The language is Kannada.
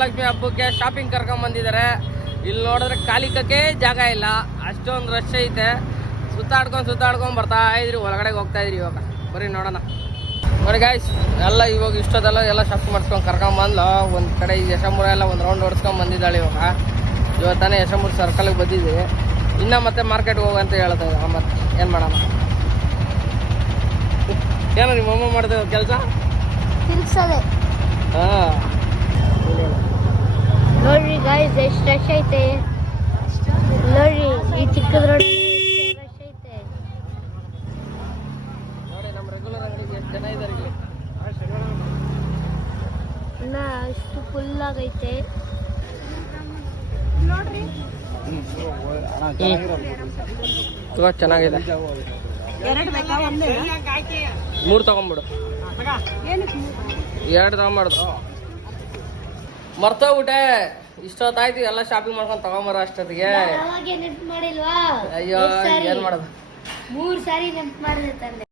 ವರಮಹಾಲಕ್ಷ್ಮಿ ಹಬ್ಬಕ್ಕೆ ಶಾಪಿಂಗ್ ಕರ್ಕೊಂಡ್ ಬಂದಿದ್ದಾರೆ. ಇಲ್ಲಿ ನೋಡಿದ್ರೆ ಕಾಲಿಕಕ್ಕೆ ಜಾಗ ಇಲ್ಲ, ಅಷ್ಟೊಂದು ರಶ್ ಐತೆ. ಸುತ್ತಾಡ್ಕೊಂಡ್ ಬರ್ತಾ ಇದ್ರಿ, ಒಳಗಡೆ ಹೋಗ್ತಾ ಇದ್ರಿ. ಇವಾಗ ಬರೀ ನೋಡೋಣ. ನೋಡಿ ಗಾಯ್ಸ್, ಎಲ್ಲ ಇವಾಗ ಇಷ್ಟೊತ್ತಲ್ಲ ಎಲ್ಲ ಶಾಪಿಂಗ್ ಮಾಡಿಸ್ಕೊಂಡು ಕರ್ಕೊಂಬಂದ್ಲು. ಒಂದು ಕಡೆ ಯಶಮುರ ಎಲ್ಲ ಒಂದು ರೌಂಡ್ ಹೊಡ್ಸ್ಕೊಂಡ್ ಬಂದಿದ್ದಾಳೆ. ಇವತ್ತಾನೆ ಯಶಮುರ ಸರ್ಕಲ್ಗೆ ಬಂದಿದ್ದೀವಿ. ಇನ್ನು ಮತ್ತೆ ಮಾರ್ಕೆಟ್ಗೆ ಹೋಗಂತ ಹೇಳ್ತಾ ಇದ್ದ. ಮತ್ತೆ ಏನು ಮಾಡೋಣ? ಏನೋ ನಿಮ್ಮ ಅಮ್ಮ ಮಾಡಿದೆ ಕೆಲಸ ತಿರ್ಗ್ಸೋದೆ. ಹಾಂ ನೋಡ್ರಿ ಗಾಯ್ಸ್, ಎಷ್ಟು ರಶ್ ಐತೆ ನೋಡ್ರಿ. ಈ ಚಿಕ್ಕದ್ರೊಳಗೆ ರಶ್ ಐತೆ ನೋಡಿ. ನಮ್ಮ ರೆಗ್ಯುಲರ್ ಅಂಗಡಿಗೆ ಎಷ್ಟು ಜನ ಇದ್ದಾರೆ ಇಲ್ಲಿ. ಇನ್ನ ಅಷ್ಟು ಫುಲ್ ಆಗೈತೆ ನೋಡ್ರಿ. ತುಂಬ ಚೆನ್ನಾಗಿದೆ. 2 ಬೇಕಾ? 3 ತಗೊಂಡ್ಬಿಡು. 2 ತಗೊಂಬಾರ್ದು. ಮರ್ತೋಗ್ಬಿಟ್ಟೆ. ಇಷ್ಟೊತ್ತಾಯ್ತು ಎಲ್ಲ ಶಾಪಿಂಗ್ ಮಾಡ್ಕೊಂಡು ತಗೊಂಬರೋ ಅಷ್ಟೊತ್ತಿಗೆ. ನೆನ್ಪು ಮಾಡಿಲ್ವಾ? ಅಯ್ಯೋ, ಏನ್ ಮಾಡೋದು? 3 ಸಾರಿ ನೆನ್ಪು ಮಾಡಿದೆ ತಂದೆ.